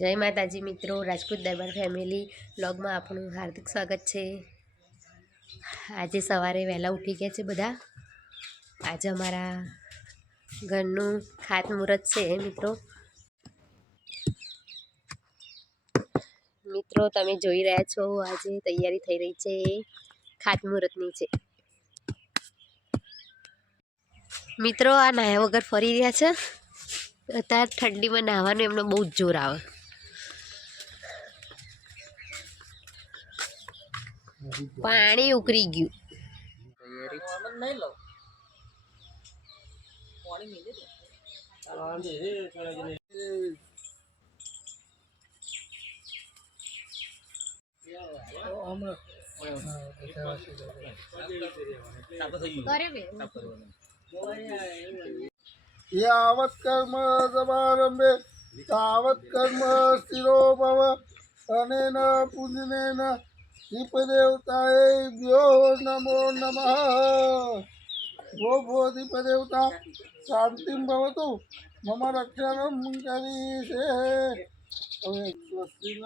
જય માતાજી મિત્રો, રાજપૂત દરબાર ફેમિલી વ્લોગમાં આપણું હાર્દિક સ્વાગત છે। આજે સવારે વહેલા ઉઠી ગયા છે બધા। આજે અમારા ઘરનું ખાતમુહૂર્ત છે મિત્રો તમે જોઈ રહ્યા છો આજે તૈયારી થઈ રહી છે ખાતમુહૂર્તની છે। મિત્રો આ નાહ્યા વગર ફરી રહ્યા છે। અત્યારે ઠંડીમાં નાહવાનું એમનો બહુ જ જોર આવે। પાણી ઉકળી ગયું। यावत् कर्म समारंभे तावत् कर्म स्थिरो भव। अनेन पुण्येन दीपदेवताभ्यो नमो नमः। भो दीपदेवता शांतिं भवतु मम रक्षणं करिष्ये। स्वस्ति न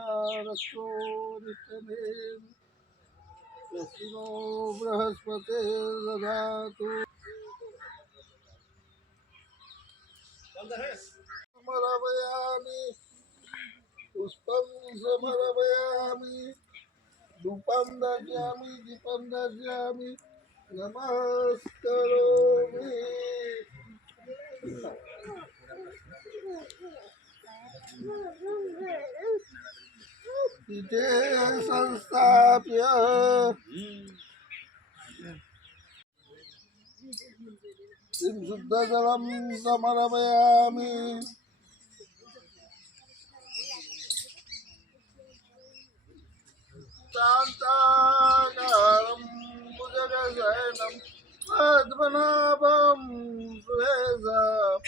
रक्षो निष्ठने स्वस्ति नो बृहस्पतिर्दधातु। समर्पयामि पुष्पं समर्पयामि धूपं दर्शयामि दीपं दर्शयामि नमस्करोमि। पीठे संस्थाप्य शुद्धजलं समर्पयामि। शान्ताकारं भुजगशयनं पद्मनाभं सुरेशम्।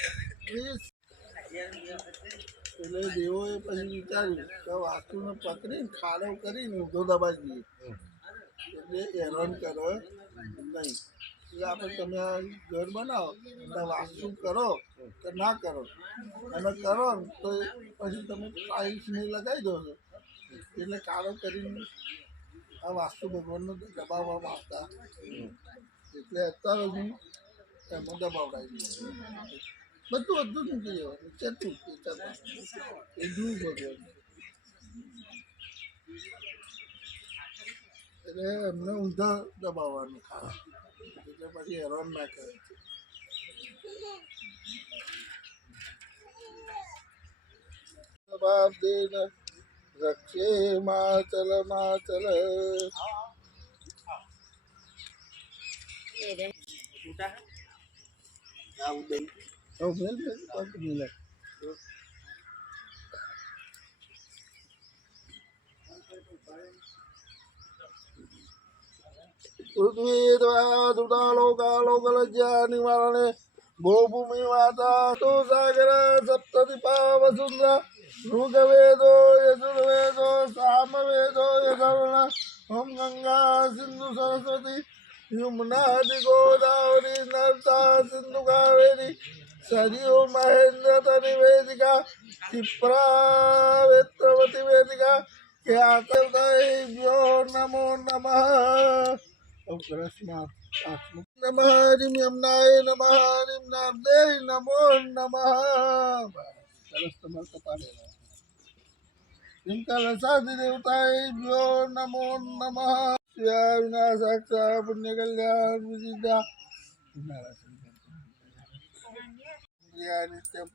એટલે દેવોએ પછી વિચાર્યું કે વાસ્તુને પકડીને ખાડો કરીને ઊંધો દબાઈ દઈએ એટલે હેરાન કરે નહીં। એટલે આપણે તમે આ ઘર બનાવો એટલે વાસ્તુ કરો કે ના કરો અને કરો ને તો પછી તમે ટાઇલ્સ નહીં લગાવી દો છો એટલે કાળો કરીને આ વાસ્તુ ભગવાનને દબાવવા માંગતા એટલે અત્યારે હું એમાં દબાવડાવી દઉં બધું મૂકી દેવાનું ચતું એ ધ્રુવ ભગવાન એટલે એમને ઊંધા દબાવવાનું ખાવા એટલે પછી હેરાન ના કરે। બાપદેન રક્ષે માચલ માચલ पृथ्वी दुटालोकालोकलज्जा निवारणे भूभूमि माता तो सागर सप्ततिपा वसुंधरा ऋग्वेदो यजुर्वेदो सामवेदो यथर्ण ओम गंगा सिंधु सरस्वती यमुना गोदावरी नर्मदा सिंधु कावेरी सरयू महेंद्र तनि वेदिका क्षिप्रा वेत्रवती वेदिका देवताभ्यो नमो नमः। नमः हरिं यमुनाय नमः हरिं नर्मदे नमो नमः। देवताभ्यो नमो नमः। विनाशाक्षा पुण्य कल्याण विजिता नित्यं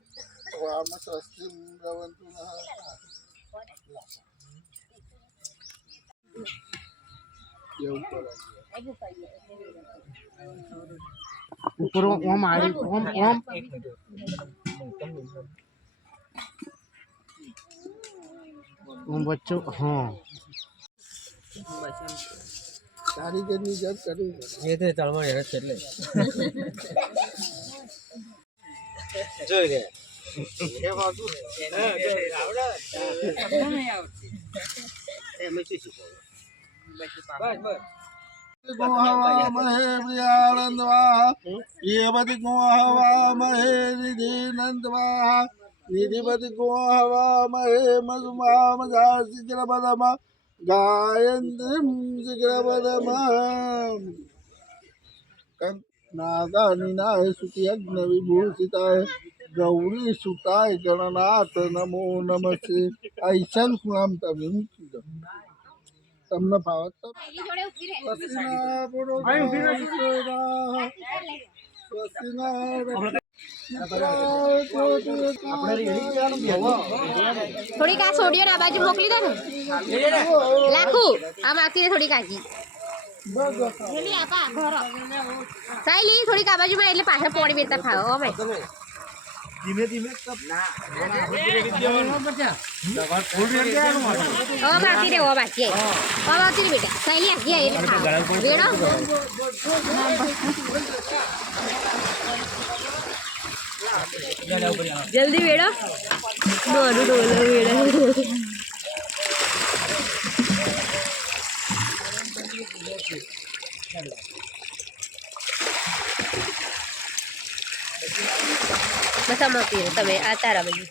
वाम स्वस्ति भवन्तु नः। ऊपर ओम आ रही ओम ओम ओम बच्चों हाँ કારીગરની જત કરવી ये तो तळमा હેરત છે એટલે જોઈ રે એ બાજુ આવડા નહીં આવતી એમ જ શીખો બસ गोहवामहे प्रियानन्दवा येवति गोहवामहे निधिनन्दवा નિધિપતિ ગો હવા મહે મધુમા મજા શીઘ્ર બદમાં ગાયંત્રીમ શીઘ્ર બદમાં નાદાની નાય સુખી અગ્ન વિભૂષિતાય ગૌરી સુતાય ગણનાથ નમો નમસ્તે આ ઈશાન ખૂણામ તમે મૂકી દો તમને ભાવત તો થોડીક આ છોડીઓ આ બાજુ મોકલી દો ને લાખું આ માખી થોડીક આજી સાયલી થોડીક આ બાજુમાં એટલે પાછળ પોણી બેઠતા ખાઓ અમે ધીમે ધીમે બાકી રે બાકી બાકી બેટા સાયલી આજી એટલે ખાઓ વેડો જલ્દી વેડો ડોલું ડોલો વેડો બસ આમાં પીરો તમે આ તારા બાજુ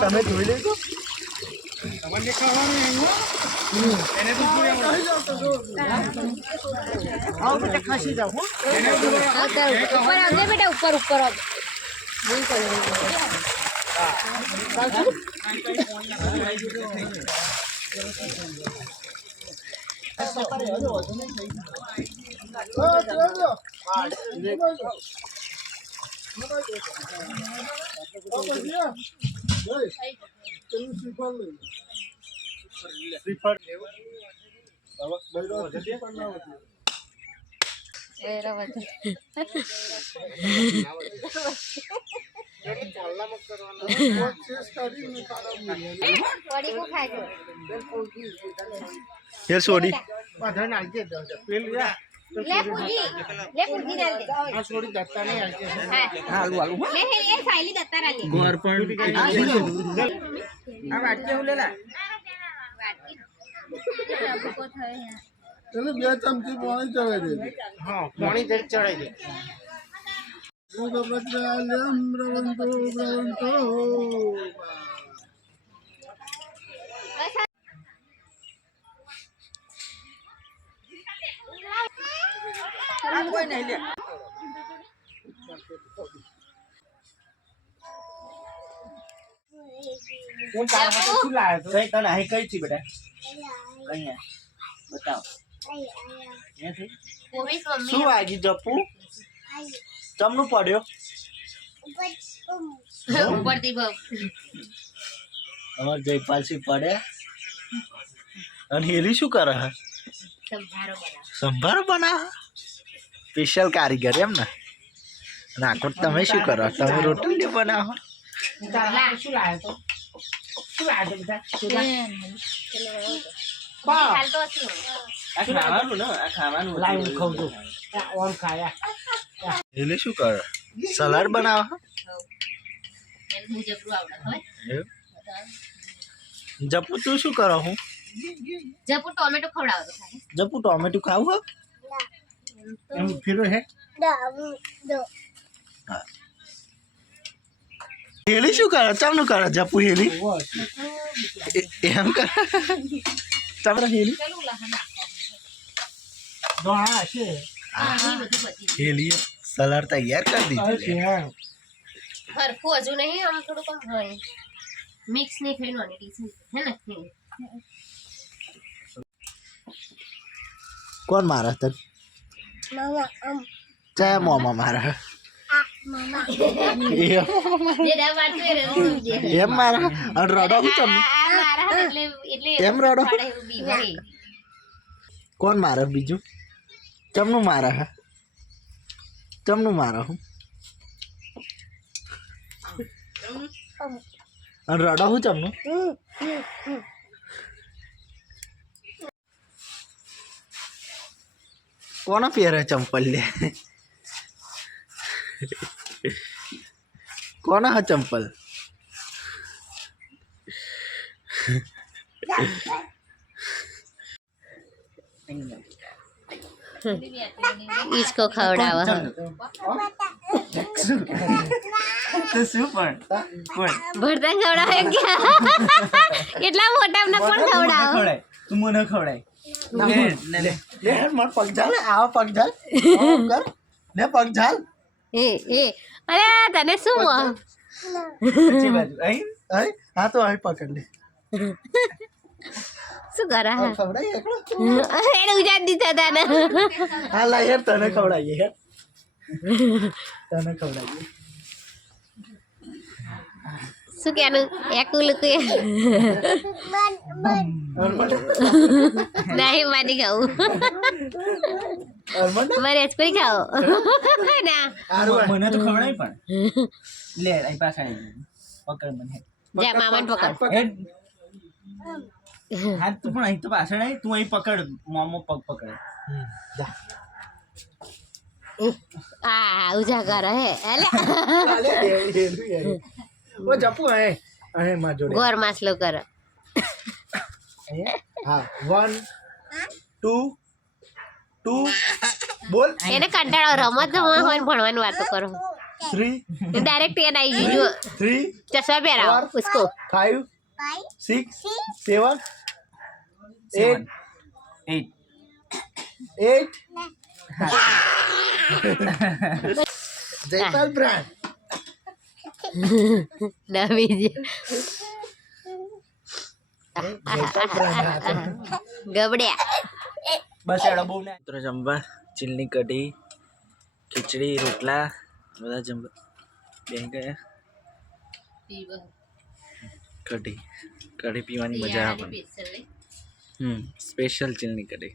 તમે જોઈ લેજો ખસી જાવ ઉપર આવજે બેટા ઉપર ઉપર આવ યાર સોડી એટલે બે ચમચી પાણી ચડાવી દેજો હા પાણી જરી ચડાઈ દે ભદ્રાલયમ રવંતો રવંતો કોઈ નહીં લે કોણ તાર માટે શું લાવ્યો તો કઈ તને અહીં કઈ થી બેટા અહીંયા બતાવ શું વાગી જપુ તમનું પડ્યો ઉપરથી બહુ અમાર જયપાલસિંહ પડે અને હેલી શું કરે હે સંભારો બનાવે સ્પેશિયલ કારીગર એમ ને નાખો તમે શું કરો તમે રોટલી બનાવો શું લાવ્યો તો હેલી શું કરે સલાડ બનાવે જપુ તું શું કરો હું જપુ ટોમેટો ખવડાવો તો જપુ ટોમેટો ખાવું હે એમ ફેરો હે હેલી શું કરે ચમનું કરે જપુ હેલી એમ કરે તમારે હેલી હેલી સલાડ તૈયાર કરી દીધી હરખું હજુ નહીં આમ થોડું કમ હોય મિક્સ નહીં થઈ નોની હે ને કોણ મારે તને ચાય મોમાં મારે એમ મારા અને રડો હું તમને એમ રડો કોણ મારે બીજું ચમનું મારે હે ચમનું મારે હું અને રડો હું ચમનું કોણ પહેરે ચંપલ લે કોણ હા ચંપલ ઈસકો ખવડાવો તો શું પણ ભરતા ખવડાવે ક્યાં એટલા મોટા એમને કોણ ખવડાવો તું મને ખવડાય લે માર પગ ઝાલ આવા પગ ઝાલ આમ કર ને પગ ઝાલ એ અરે તને શું સાચી બાજુ અહીં હા તો અહીં પકડ લે શું કરે હા ખવડાય એકલો એને ઉજાડ દીધા તને હા લા યાર તને ખવડાવીએ યાર તને ખવડાવીએ શું કેનું એકુલ કે નહીં મારી ખાવું મારે કોઈ ખાઓ ના મને તો ખવડાય પણ લે અહીં પાછા પકડ મને જા મામાને પકડ હાથ તું પણ અહીં તો પાછળ આવી તું અહીં પકડ મોમો પગ પકડે આ ઉજાગર હે એટલે ઓ જપુ હે અહીં માં જોડે ગોર માસલો કર હા 1 2 બોલ એને કંટાળો રમત હોય ને ભણવાની વાતો કરો 3 ડાયરેક્ટ એને આવી ગયું 3 ચશ્મા પહેરાવો ઉસકો 5 6 7 8 જયપાલ બ્રાન્ડ નવી જે ગબડ્યા બસ એડો બહુ ના મિત્રો જમવા ચીલની કઢી ખીચડી રોટલા બધા જમવા બેસી ગયા કઢી પીવાની મજા આવે સ્પેશિયલ ચીલની કઢી